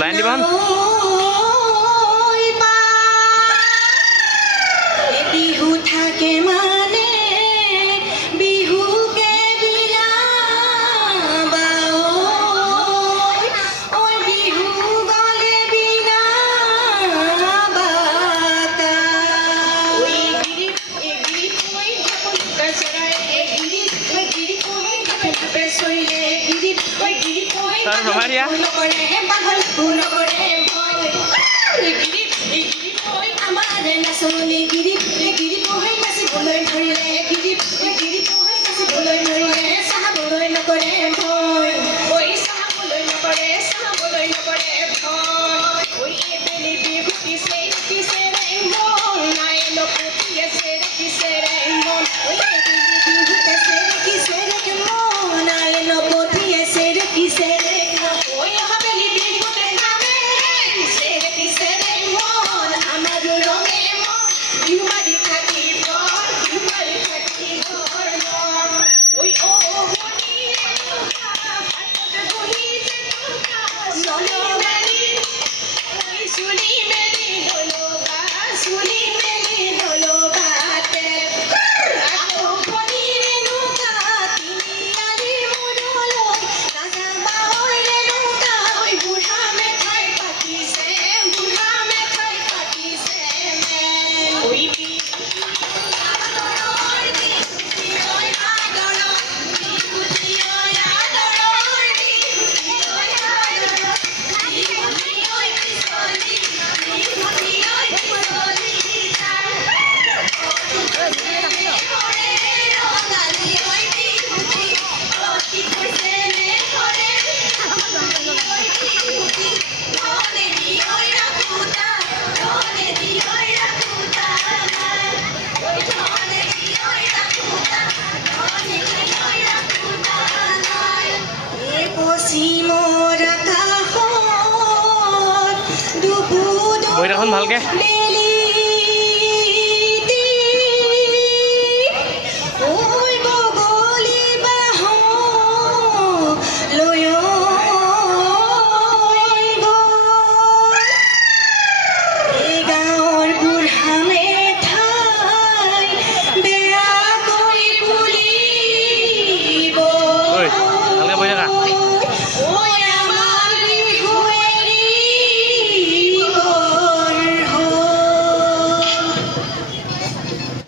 লাইন দিবান বিহু থাকে মানে বিহুকে বিলাবা ওই বিহু গলে বিলাবা ওই গিরিপ ওই যখন কাছরায় এই গিরিপ ওই কাপে সইলে গিরিপ ওই গিরিপ ওই Maria. Giri, giri, boy, I'm a বিহুতে সেরেকি সেরেক মন আয় নবধিয়ে সেরেকি সেরেক ওই হাবেলি বিহুতে যাবে সেরেকি সেরেক মন আমার রঙে মন বিহুবাড়ি থাকি বর বিহুবাড়ি থাকি বর ওই ও মনি হাততে বলিতে সোনি মেলি ওই সুলি মেলি হলো গা সুলি মেলি হলো গাতে আতো বনি রেনুকা তিনি আরি মুরলো রাজা বাউলে নুকা ওই বুড়া মেঠাই পাটি সে বুড়া মেঠাই পাটি সে ওই বহিদাখন ভালকে